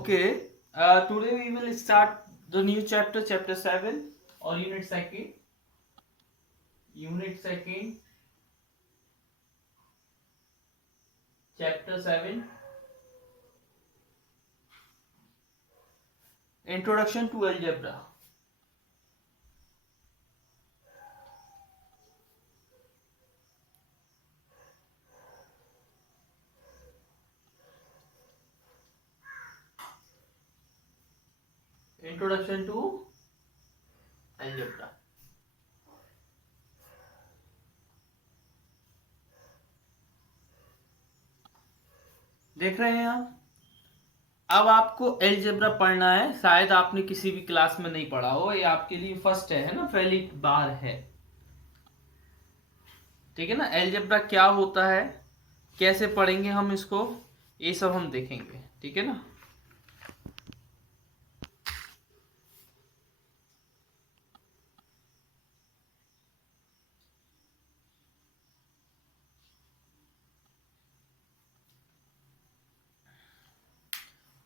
Okay. Today we will start the new chapter, chapter 7 or unit second. Unit second, chapter 7. Introduction to algebra. Introduction to algebra. देख रहे हैं आप? अब आपको algebra पढ़ना है। शायद आपने किसी भी क्लास में नहीं पढ़ा हो, ये आपके लिए फर्स्ट है ना, पहली बार है। ठीक है ना। अलजेब्रा क्या होता है, कैसे पढ़ेंगे हम इसको, ये सब हम देखेंगे। ठीक है ना।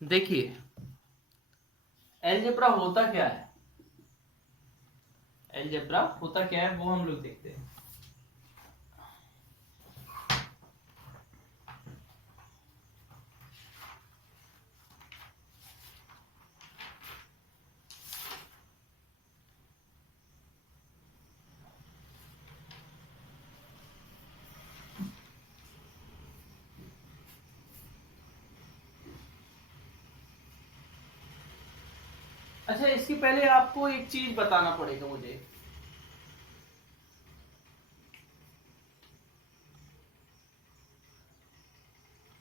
देखिए, अलजेब्रा होता क्या है, अलजेब्रा होता क्या है वो हम लोग देखते हैं। अच्छा, इसके पहले आपको एक चीज बताना पड़ेगा मुझे।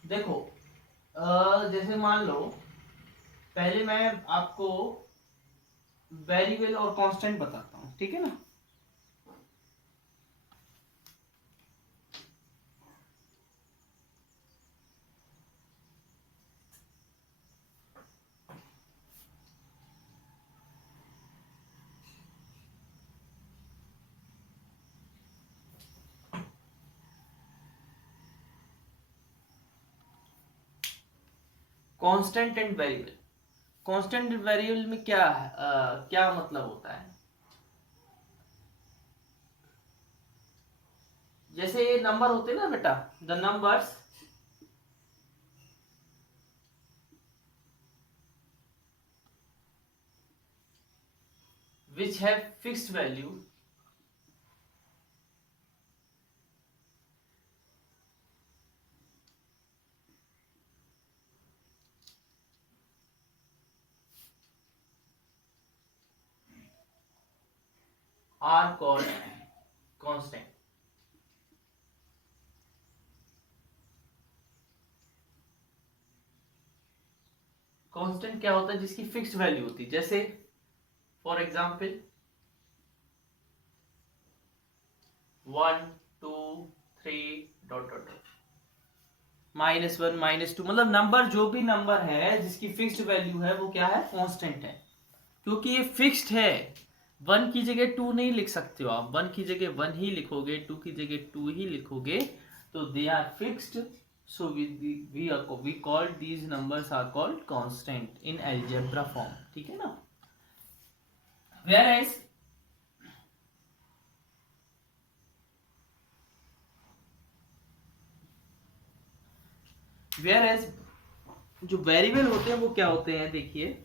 देखो, जैसे मान लो, पहले मैं आपको वेरिएबल और कांस्टेंट बताता हूं। ठीक है ना। Constant and variable. Constant and variable में क्या है, क्या मतलब होता है। जैसे ये नंबर होते हैं ना बेटा, the numbers which have fixed value are called constant। Constant क्या होता है, जिसकी फिक्स्ड वैल्यू होती है। जैसे फॉर एग्जांपल 1 2 3 डॉट डॉट -1 -2, मतलब नंबर, जो भी नंबर है जिसकी फिक्स्ड वैल्यू है वो क्या है, कांस्टेंट है। क्योंकि ये फिक्स्ड है। 1 की जगह 2 नहीं लिख सकते हो आप। 1 की जगह 1 ही लिखोगे, 2 की जगह 2 ही लिखोगे, तो they are fixed. So we call these numbers are called constant in algebra form। ठीक है ना। Whereas whereas जो वेरिएबल होते हैं वो क्या होते हैं, देखिए।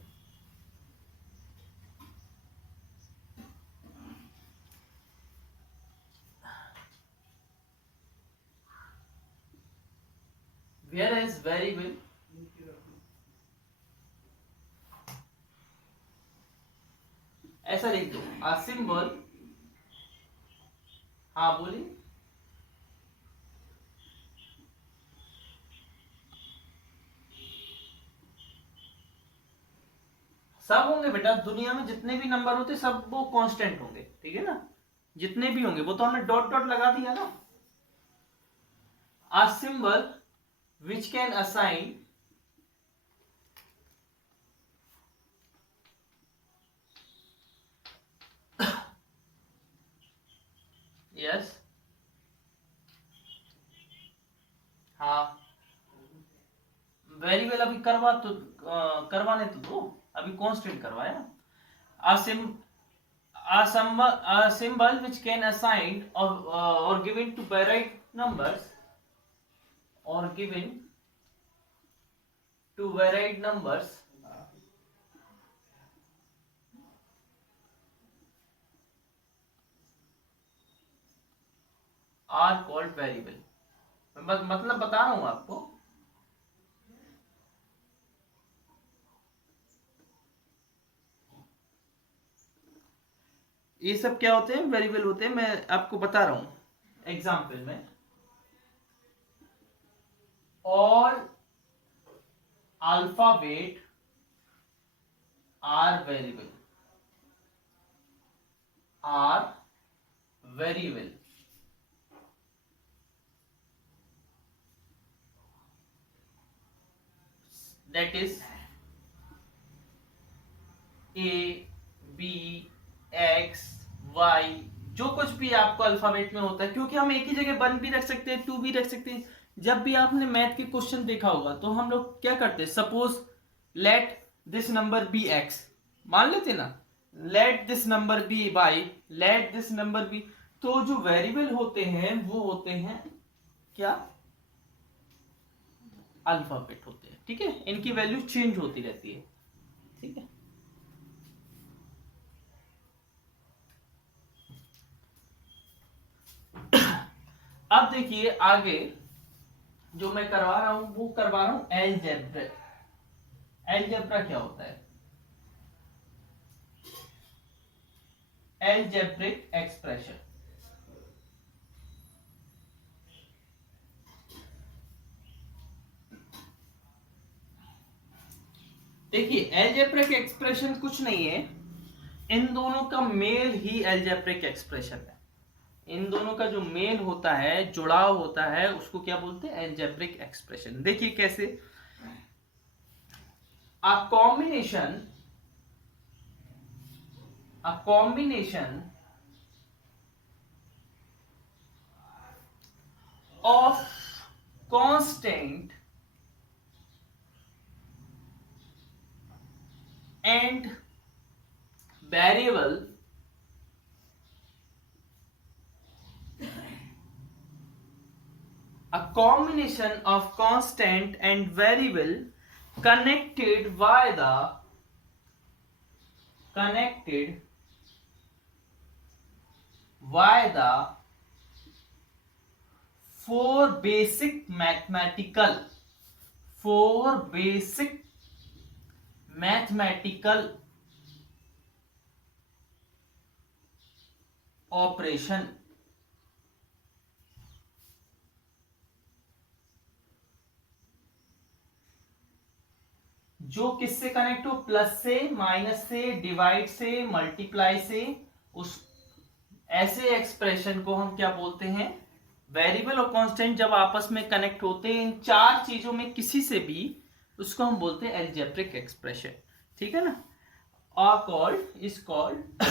Whereas वेरिएबल ऐसा लिख दो, a symbol। हाँ बोलिए। सब होंगे बेटा, दुनिया में जितने भी नंबर होते सब वो कांस्टेंट होंगे। ठीक है ना। जितने भी होंगे वो तो हमने डॉट डॉट लगा दिया ना। a symbol which can assign yes, हाँ, वेरिएबल अभी करवाने तो दो, अभी कांस्टेंट करवाया। A symbol which can assigned or given to varied numbers or given to varied numbers are called variable। मतलब बता रहा हूं आपको, ये सब क्या होते हैं, वेरिएबल होते हैं। मैं आपको बता रहा हूं एग्जाम्पल में, all alphabet are variable, are variable। That is A, B, X, Y, जो कुछ भी आपको अल्फाबेट में होता है, क्योंकि हम एक ही जगह 1 भी रख सकते हैं, 2 भी रख सकते हैं। जब भी आपने मैथ के क्वेश्चन देखा होगा तो हम लोग क्या करते हैं, suppose let this number be X, मान लेते ना, let this number be Y, let this number be. तो जो वेरिएबल होते हैं वो होते हैं क्या, अल्फाबेट होते हैं, ठीक है। इनकी वैल्यू चेंज होती रहती है, ठीक है। अब देखिए आगे जो मैं करवा रहा हूं वो करवा रहा हूं एलजेब्रा। एलजेब्रा क्या होता है, एलजेब्रिक एक्सप्रेशन। देखिए एलजेब्रिक एक्सप्रेशन कुछ नहीं है, इन दोनों का मेल ही एलजेब्रिक एक्सप्रेशन है। इन दोनों का जो मेल होता है, जुड़ाव होता है, उसको क्या बोलते हैं, एलजेब्रिक एक्सप्रेशन। देखिए कैसे, a combination of constant and variable a combination of constant and variable connected by the four basic mathematical operation. जो किससे कनेक्ट हो, प्लस से, माइनस से, डिवाइड से, मल्टीप्लाई से, उस ऐसे एक्सप्रेशन को हम क्या बोलते हैं, वेरिएबल और कांस्टेंट जब आपस में कनेक्ट होते हैं इन चार चीजों में किसी से भी, उसको हम बोलते हैं एल्जेब्रिक एक्सप्रेशन, ठीक है ना। Is called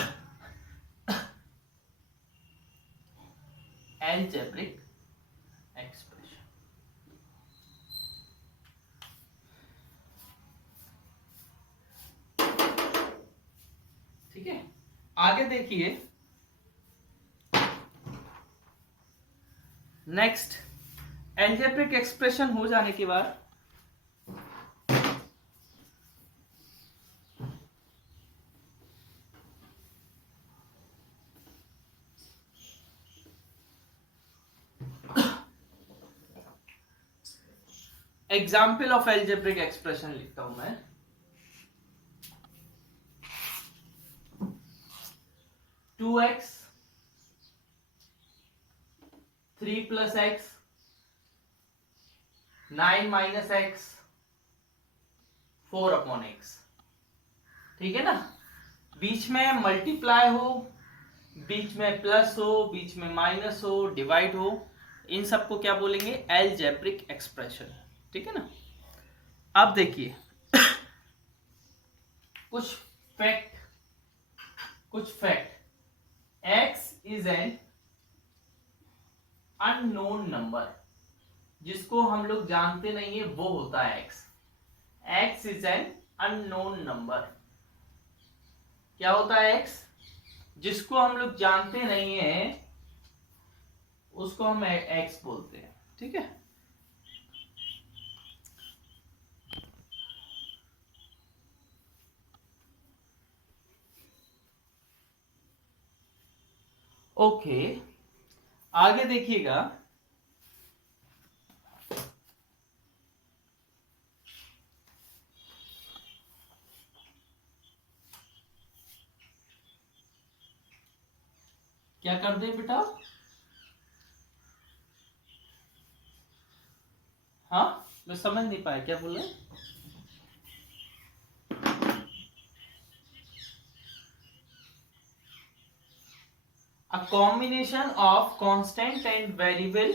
algebraic expression. ठीक है, आगे देखिए नेक्स्ट, एल्जेब्रिक एक्सप्रेशन हो जाने के बाद एग्जाम्पल ऑफ एल्जेब्रिक एक्सप्रेशन लिखता हूं मैं। 2x 3 plus x 9 minus x 4 upon x, ठीक है ना। बीच में मल्टीप्लाई हो, बीच में प्लस हो, बीच में माइनस हो, डिवाइड हो, इन सबको क्या बोलेंगे, एल्जेब्रिक एक्सप्रेशन, ठीक है ना। अब देखिए कुछ fact, x is an unknown number, जिसको हम लोग जानते नहीं है वो होता है x। x is an unknown number. क्या होता है x? जिसको हम लोग जानते नहीं है उसको हम x बोलते हैं। ठीक है, ओके। आगे देखिएगा, क्या कर दे बेटा? हाँ, मैं समझ नहीं पाया, क्या बोल रहे? A combination of constant and variable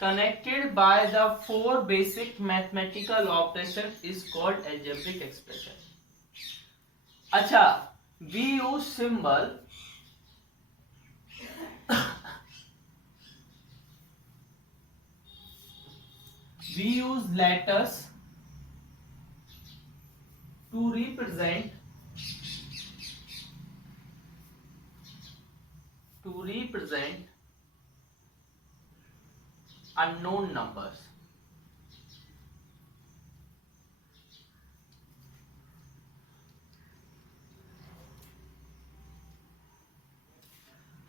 connected by the four basic mathematical operations is called algebraic expression. अच्छा, we use symbol we use letters to represent unknown numbers.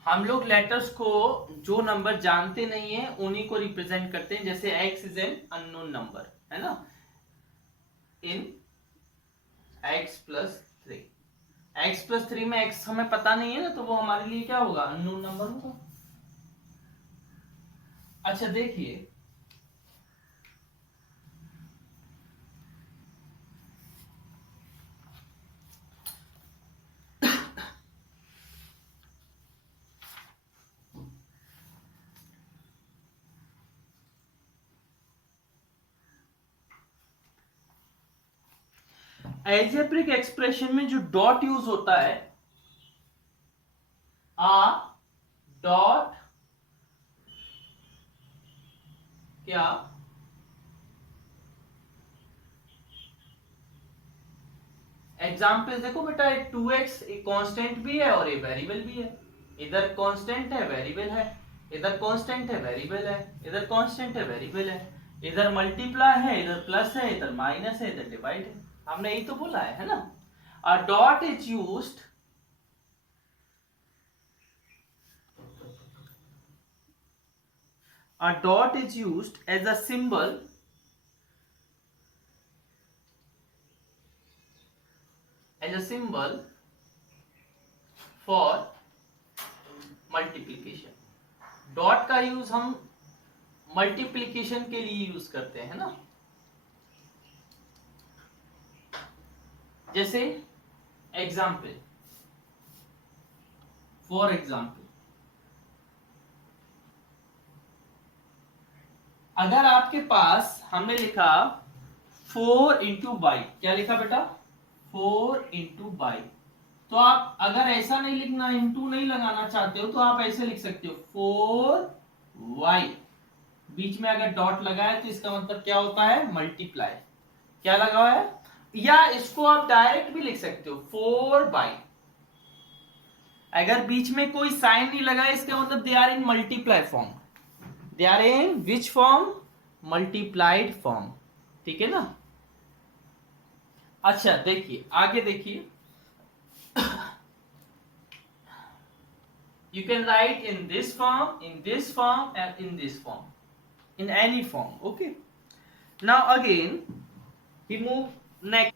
हम लोग लेटर्स को जो नंबर जानते नहीं है उन्हीं को रिप्रेजेंट करते हैं। जैसे x is an unknown number, है ना, इन x+3। x+3 में x हमें पता नहीं है ना, तो वो हमारे लिए क्या होगा? अननोन नंबर होगा। अच्छा देखिए, एल्जेब्रिक एक्सप्रेशन में जो डॉट यूज होता है, आ डॉट क्या? एग्जाम्पल देखो बेटा, एक 2x एक कांस्टेंट भी है और एक वेरिएबल भी है। इधर कांस्टेंट है, वेरिएबल है, इधर कांस्टेंट है, वेरिएबल है, इधर कांस्टेंट है, वेरिएबल है, इधर मल्टीप्लाई है, इधर प्लस है, इधर माइनस है, इधर डिवाइड है। हमने यही तो बोला है ना। A dot is used a dot is used as a symbol for multiplication। Dot का यूज हम मल्टीप्लिकेशन के लिए यूज करते हैं ना। जैसे एग्जाम्पल, फॉर एग्जाम्पल, अगर आपके पास हमने लिखा 4 × क्या लिखा बेटा? 4 × तो आप अगर ऐसा नहीं लिखना, इंटू नहीं लगाना चाहते हो, तो आप ऐसे लिख सकते हो 4y। बीच में अगर डॉट लगा है तो इसका मतलब क्या होता है? मल्टीप्लाई। क्या लगा हुआ है? या इसको आप डायरेक्ट भी लिख सकते हो 4/। अगर बीच में कोई साइन नहीं लगा है, इसका मतलब they are in multiply form. They are in which form? Multiplied form. ठीक है ना। अच्छा देखिए, आगे देखिए, you can write in this form, in this form and in this form, in any form. Okay, now again we move next।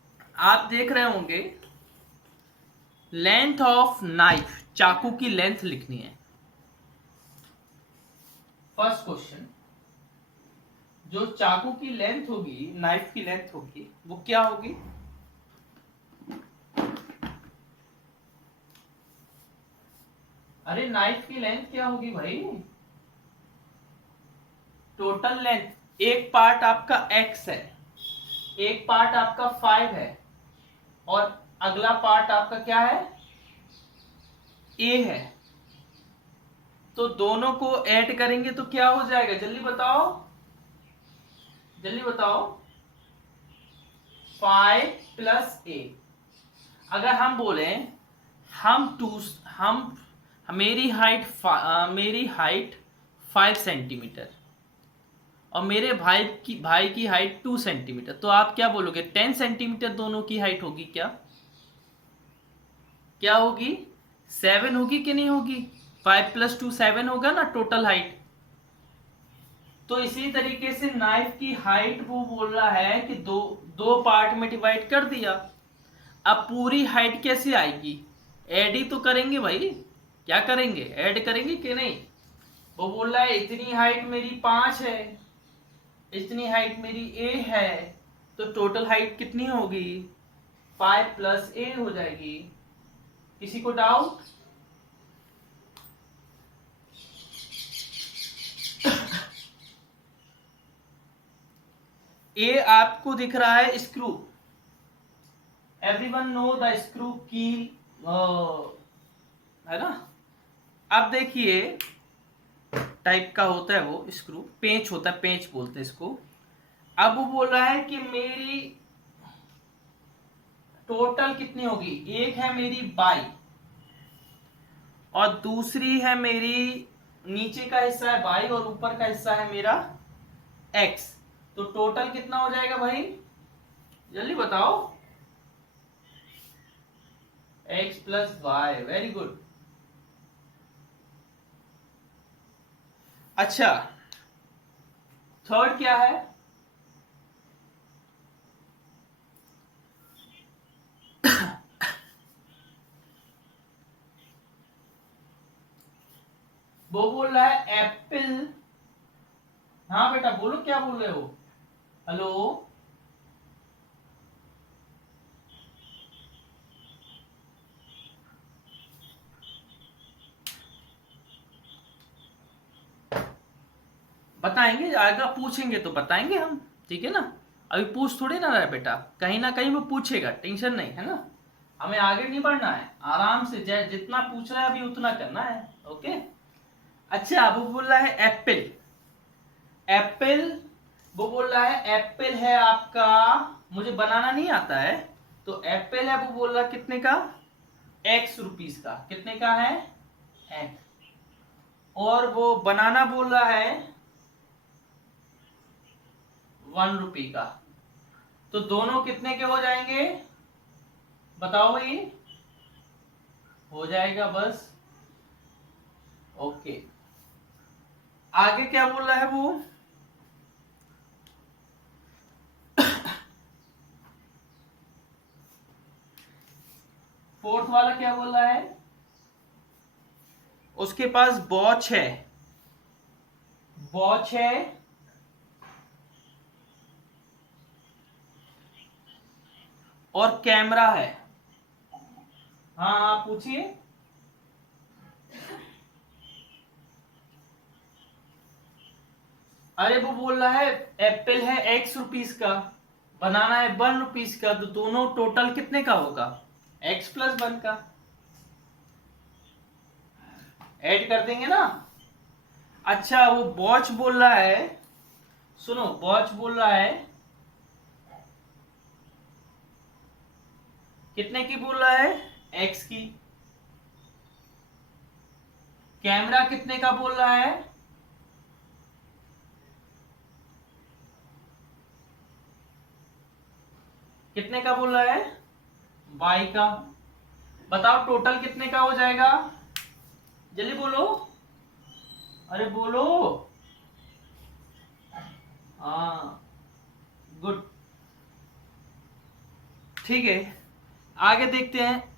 आप देख रहे होंगे लेंथ ऑफ नाइफ, चाकू की लेंथ लिखनी है। फर्स्ट क्वेश्चन, जो चाकू की लेंथ होगी, नाइफ की लेंथ होगी, वो क्या होगी? अरे नाइफ की लेंथ क्या होगी भाई? Total length. एक पार्ट आपका x है, एक पार्ट आपका 5 है, और अगला पार्ट आपका क्या है? a है। तो दोनों को ऐड करेंगे तो क्या हो जाएगा? जल्दी बताओ, जल्दी बताओ। 5 प्लस ए। अगर हम बोले हम मेरी हाइट 5 सेंटीमीटर और मेरे भाई की हाइट 2 सेंटीमीटर, तो आप क्या बोलोगे? 10 सेंटीमीटर दोनों की हाइट होगी क्या? क्या होगी? 7 होगी कि नहीं होगी? 5 प्लस 2 7 होगा ना टोटल हाइट। तो इसी तरीके से नाइफ की हाइट वो बोल रहा है कि दो पार्ट में डिवाइड कर दिया। अब पूरी हाइट कैसे आएगी? ऐड ही तो करेंगे भाई। क्या करेंगे? ऐड करेंगे कि नहीं? वो बोल रहा है इतनी हाइट मेरी 5 है, इतनी हाइट मेरी ए है, तो टोटल हाइट कितनी होगी? 5 प्लस ए हो जाएगी। किसी को डाउट? ए आपको दिख रहा है screw. Everyone know the screw की, है ना? अब देखिए टाइप का होता है वो स्क्रू, पेंच होता है, पेंच बोलते हैं इसको। अब वो बोल रहा है कि मेरी टोटल कितनी होगी? एक है मेरी बाई और दूसरी है मेरी, नीचे का हिस्सा है बाई और ऊपर का हिस्सा है मेरा एक्स। तो टोटल कितना हो जाएगा भाई? जल्दी बताओ। X plus y. Very good. अच्छा, थर्ड क्या है? वो बोल रहा है एप्पल। हाँ बेटा बोलो, क्या बोल रहे हो? हेलो? बताएंगे, आगे पूछेंगे तो बताएंगे हम, ठीक है ना? अभी पूछ थोड़ी ना रहा है बेटा, कहीं ना कहीं वो पूछेगा, टेंशन नहीं है ना। हमें आगे नहीं बढ़ना है, आराम से जितना पूछ रहा है अभी उतना करना है। ओके। अच्छा, वो बोल रहा है एप्पल। एप्पल, वो बोल रहा है एप्पल है आपका, मुझे बनाना नहीं आता है, तो एप्पल है वो बोल रहा है कितने का? एक्स रुपीस का। कितने का है? एक्स। और वो बनाना बोल रहा है 1 रुपी का। तो दोनों कितने के हो जाएंगे? बताओ भाई। हो जाएगा बस। ओके। आगे क्या बोल रहा है वो? फोर्थ वाला क्या बोल रहा है? उसके पास वॉच है, वॉच है और कैमरा है। हाँ आप पूछिए। अरे वो बोल रहा है एप्पल है एक्स रुपीस का, बनाना है 1 रुपीस का, तो दोनों टोटल कितने का होगा? एक्स प्लस 1 का। ऐड कर देंगे ना। अच्छा, वो वॉच बोल रहा है, सुनो, वॉच बोल रहा है कितने की बोल रहा है? एक्स की। कैमरा कितने का बोल रहा है? कितने का बोल रहा है? वाई का। बताओ टोटल कितने का हो जाएगा? जल्दी बोलो। अरे बोलो। हाँ, गुड। ठीक है, आगे देखते हैं।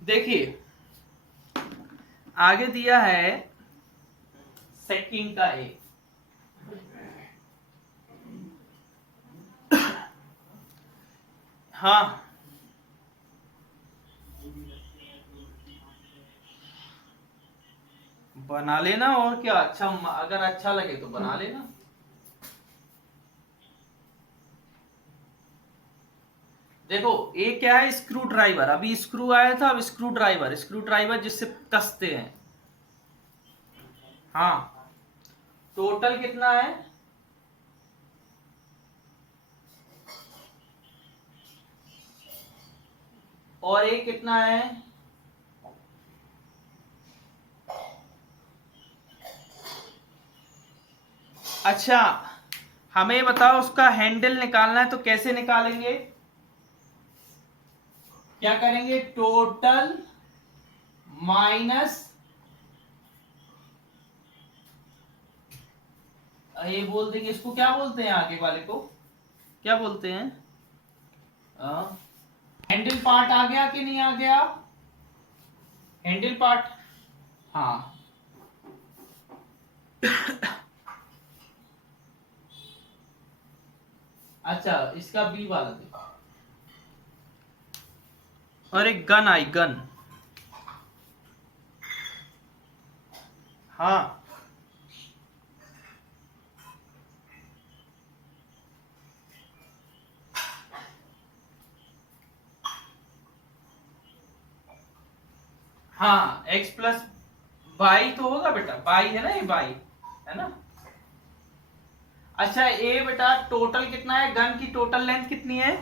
देखिए आगे दिया है सेकंड का ए। हाँ, बना लेना और क्या। अच्छा, अगर अच्छा लगे तो बना लेना। देखो ए क्या है, स्क्रू ड्राइवर, अभी स्क्रू आया था, अब स्क्रू ड्राइवर, स्क्रू ड्राइवर जिससे कसते हैं। हाँ, टोटल कितना है, और ए कितना है, अच्छा हमें बताओ उसका हैंडल निकालना है तो कैसे निकालेंगे, क्या करेंगे, टोटल माइनस, ये बोल देंगे, इसको क्या बोलते हैं, आगे वाले को क्या बोलते हैं, हैंडल पार्ट आ गया कि नहीं आ गया, हैंडल पार्ट, हाँ। अच्छा इसका बी वाला देखो, और एक गन आई, गन, हाँ हाँ, एक्स प्लस बाई तो होगा बेटा, बाई है ना, ये बाई है ना। अच्छा ए बेटा, टोटल कितना है, गन की टोटल लेंथ कितनी है,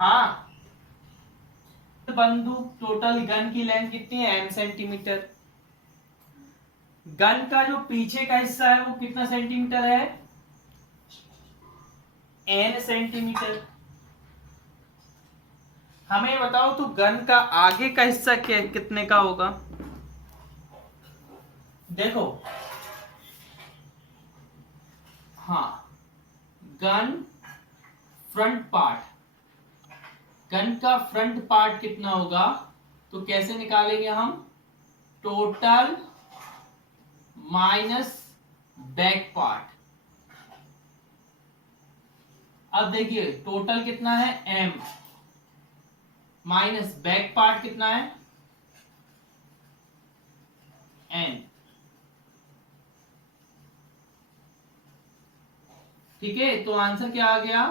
हाँ, बंदूक टोटल गन की लेंथ कितनी है, एम सेंटीमीटर। गन का जो पीछे का हिस्सा है वो कितना सेंटीमीटर है, एन सेंटीमीटर। हमें बताओ तो गन का आगे का हिस्सा कितने का होगा, देखो, हाँ, गन फ्रंट पार्ट, गन का फ्रंट पार्ट कितना होगा, तो कैसे निकालेंगे हम, टोटल माइनस बैक पार्ट। अब देखिए टोटल कितना है एम, माइनस बैक पार्ट कितना है एन, ठीक है, तो आंसर क्या आ गया,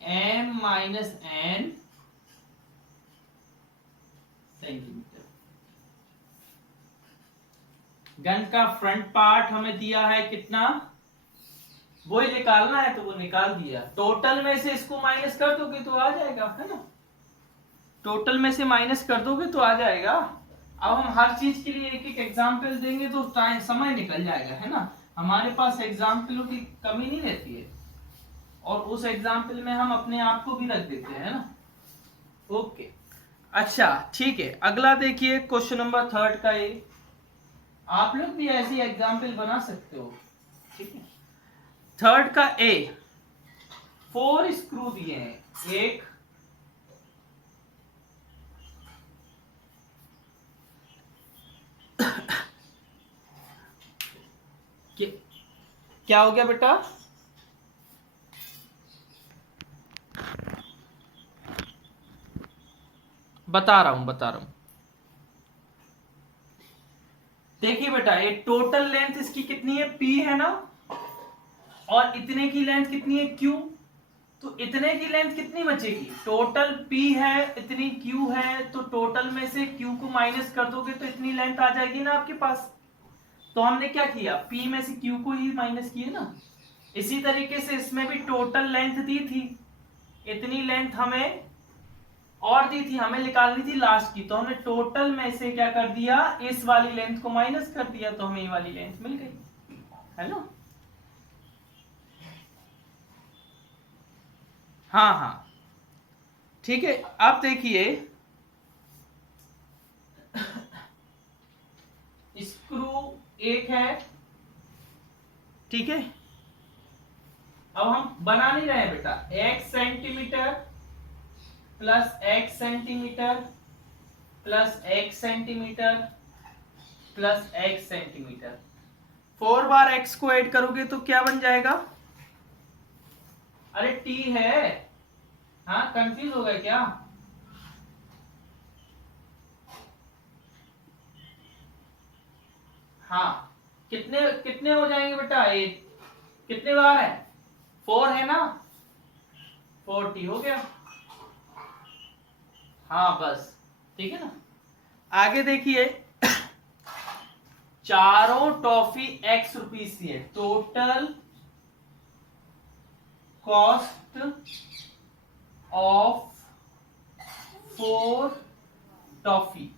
m minus n centimetre. Gun का फ्रंट पार्ट हमें दिया है कितना, वो ही निकालना है तो वो निकाल दिया, टोटल में से इसको माइनस कर दोगे तो आ जाएगा, है ना, टोटल में से माइनस कर दोगे तो आ जाएगा। अब हम हर चीज के लिए एक एक एग्जाम्पल देंगे तो टाइम समय निकल जाएगा, है ना, हमारे पास एग्जाम्पलों की कमी नहीं रहती है, और उस एग्जाम्पल में हम अपने आप को भी रख देते हैं, है ना। ओके, अच्छा ठीक है, अगला देखिए क्वेश्चन नंबर थर्ड का, ये आप लोग भी ऐसी एग्जाम्पल बना सकते हो, ठीक है। थर्ड का ए, 4 स्क्रू दिए हैं, एक, क्या हो गया बेटा, बता रहा हूं, देखिए बेटा, ये टोटल लेंथ इसकी कितनी है, पी है ना, और इतने की लेंथ कितनी है, क्यू, तो इतने की लेंथ कितनी बचेगी, टोटल P है, इतनी Q है, तो टोटल में से Q को माइनस कर दोगे तो इतनी लेंथ आ जाएगी ना आपके पास। तो हमने क्या किया, P में से Q को ही माइनस किए ना। इसी तरीके से इसमें भी टोटल लेंथ दी थी, इतनी लेंथ हमें और दी थी, हमें निकालनी थी लास्ट की, तो हमने टोटल में से क्या कर दिया, इस वाली लेंथ को माइनस कर दिया, तो हमें ये वाली लेंथ मिल गई, है ना। हाँ हाँ ठीक है, अब देखिए स्क्रू एक है, ठीक है, अब हम बना नहीं रहे हैं बेटा, x centimetre plus x centimetre plus x centimetre plus x centimetre, 4 बार x को ऐड करोगे तो क्या बन जाएगा, अरे t है, हाँ कंफ्यूज हो गए क्या, हाँ, कितने कितने हो जाएंगे बेटा, ये कितने बार है, 4 है ना, 40 हो गया। हाँ बस ठीक है ना। आगे देखिए, चारों टॉफी x रुपीज की है। टोटल कॉस्ट ऑफ 4 टॉफी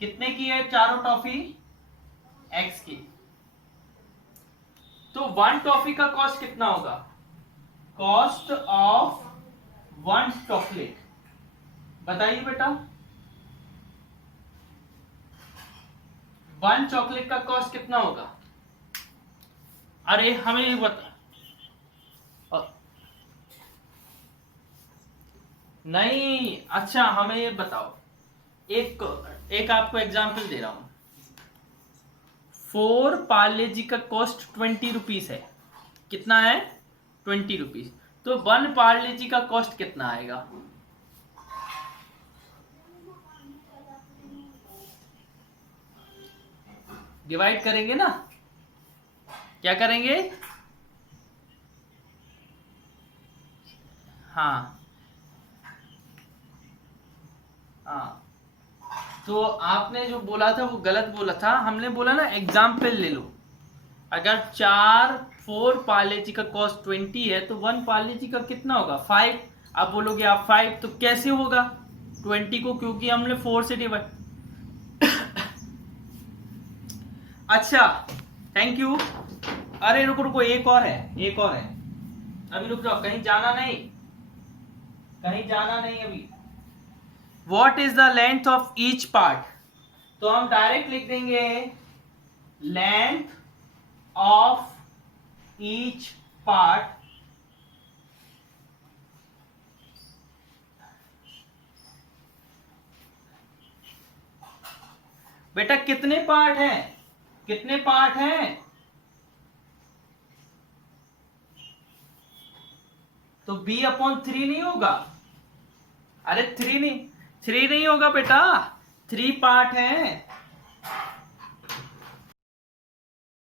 कितने की है? चारों टॉफी x की। तो 1 टॉफी का कॉस्ट कितना होगा? कॉस्ट ऑफ 1 चॉकलेट, बताइए बेटा। 1 चॉकलेट का कॉस्ट कितना होगा? अरे हमें ये बता। नहीं, अच्छा हमें ये बताओ, एक आपको एग्जांपल दे रहा हूं। 4 पार्ले जी का कॉस्ट 20 रुपीज है। कितना है? 20 रुपीज। तो 1 पार्ले जी का कॉस्ट कितना आएगा? डिवाइड करेंगे ना, क्या करेंगे? हाँ हाँ, तो आपने जो बोला था वो गलत बोला था। हमने बोला ना एग्जाम्पल ले लो। अगर 4 पार्ले जी का कॉस्ट 20 है तो 1 पार्ले जी का कितना होगा? 5। आप बोलोगे आप 5 तो कैसे होगा 20 को, क्योंकि हमने 4 से डिवाइड। अच्छा थैंक यू। अरे रुको रुको, एक और है, एक और है। अभी रुक जाओ, कहीं जाना नहीं, कहीं जाना नहीं अभी। What is the length of each part? तो हम डायरेक्ट लिख देंगे लेंथ ऑफ ईच पार्ट बेटा कितने पार्ट हैं? कितने पार्ट हैं? तो b/3 नहीं होगा? अरे 3 नहीं होगा बेटा, 3 पार्ट हैं।